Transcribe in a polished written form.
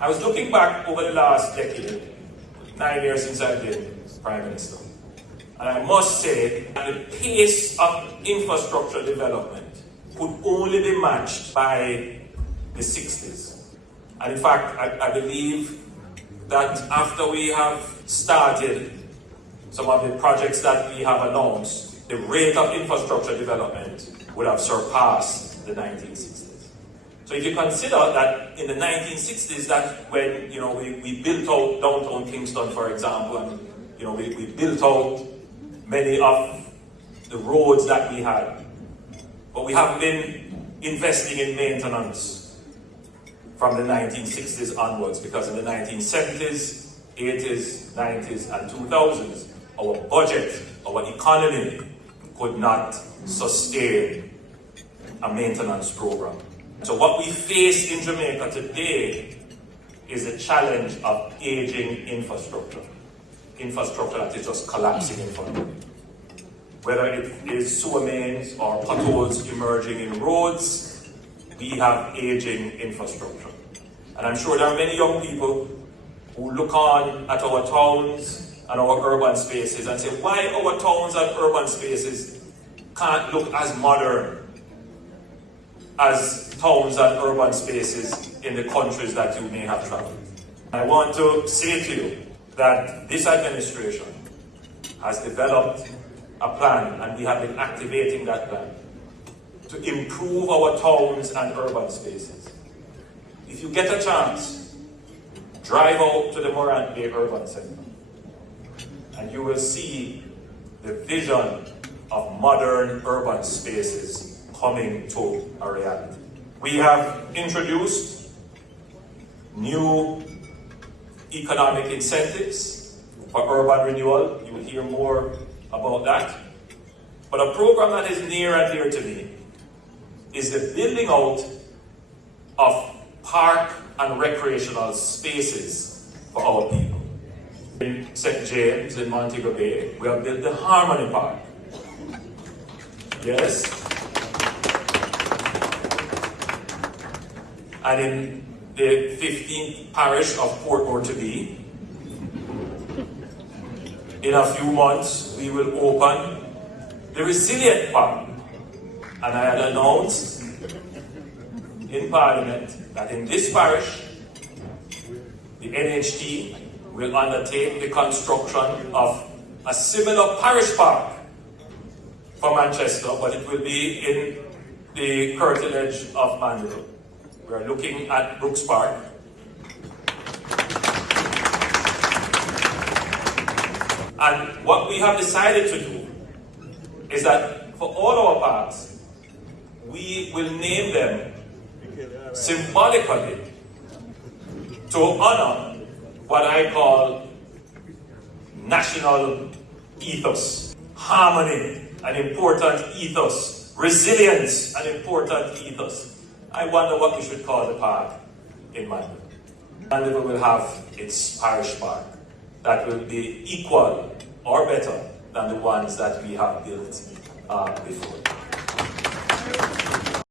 I was looking back over the last decade, 9 years since I've been Prime Minister, and I must say that the pace of infrastructure development could only be matched by the 60s. And in fact, I believe that after we have started some of the projects that we have announced, the rate of infrastructure development would have surpassed the 1960s. So if you consider that in the 1960s, that when we built out downtown Kingston, for example, and we built out many of the roads that we had, but we haven't been investing in maintenance from the 1960s onwards, because in the 1970s, 80s, 90s, and 2000s, our budget, our economy could not sustain a maintenance program. So what we face in Jamaica today is a challenge of aging infrastructure. Infrastructure that is just collapsing in front of you. Whether it is sewer mains or potholes emerging in roads, we have aging infrastructure. And I'm sure there are many young people who look on at our towns and our urban spaces and say, why our towns and urban spaces can't look as modern as towns and urban spaces in the countries that you may have traveled. I want to say to you that this administration has developed a plan, and we have been activating that plan to improve our towns and urban spaces. If you get a chance, drive out to the Morant Bay Urban Center, and you will see the vision of modern urban spaces coming to a reality. We have introduced new economic incentives for urban renewal. You will hear more about that. But a program that is near and dear to me is the building out of park and recreational spaces for our people. In St. James, in Montego Bay, we have built the Harmony Park. Yes? And in the 15th parish of Port Moresby, in a few months, we will open the Resilient Park. And I had announced in Parliament that in this parish, the NHT will undertake the construction of a similar parish park for Manchester, but it will be in the curtilage of Mandeville. We are looking at Brooks Park. And what we have decided to do is that for all our parks, we will name them symbolically to honor what I call national ethos. Harmony, an important ethos. Resilience, an important ethos. I wonder what we should call the park in Mandeville. Mandeville will have its parish park that will be equal or better than the ones that we have built before.